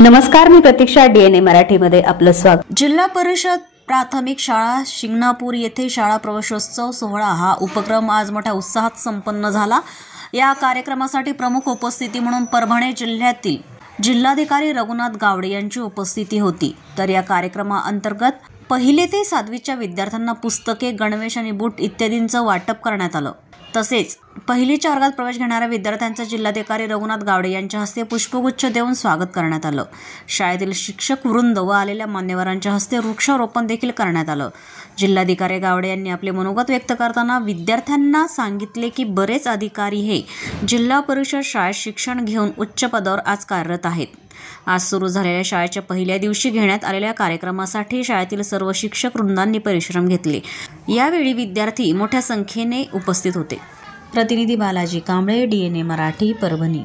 नमस्कार, मी प्रतीक्षा. DNA मराठीमध्ये आपलं स्वागत. जिल्हा परिषद प्राथमिक शाळा शिंगणापूर येथे शाळा प्रवेशोत्सव सोहळा हा उपक्रम आज मोठ्या उत्साहात संपन्न झाला. या कार्यक्रमासाठी प्रमुख उपस्थिती म्हणून परभणी जिल्ह्यातील जिल्हाधिकारी रघुनाथ गावडे यांची उपस्थिती होती. तर या कार्यक्रमाअंतर्गत पहिली ते 7वीच्या विद्यार्थ्यांना पुस्तके, गणवेश आणि बूट इत्यादींचं वाटप करण्यात आलं. तसेच पहिलीच्या वर्गात प्रवेश घेणाऱ्या विद्यार्थ्यांचं जिल्हाधिकारी रघुनाथ गावडे यांच्या हस्ते पुष्पगुच्छ देऊन स्वागत करण्यात आलं. शाळेतील शिक्षक वृंद व आलेल्या मान्यवरांच्या हस्ते वृक्षारोपण देखील करण्यात आलं. जिल्हाधिकारी गावडे यांनी आपले मनोगत व्यक्त करताना विद्यार्थ्यांना सांगितले की बरेच अधिकारी हे जिल्हा परिषद शाळेत शिक्षण घेऊन उच्च पदावर आज कार्यरत आहेत. आज सुरू झालेल्या शाळेच्या पहिल्या दिवशी घेण्यात आलेल्या कार्यक्रमासाठी शाळेतील सर्व शिक्षक वृंदांनी परिश्रम घेतले. यावेळी विद्यार्थी मोठ्या संख्येने उपस्थित होते. प्रतिनिधी बालाजी कांबळे, DNA मराठी, परभणी.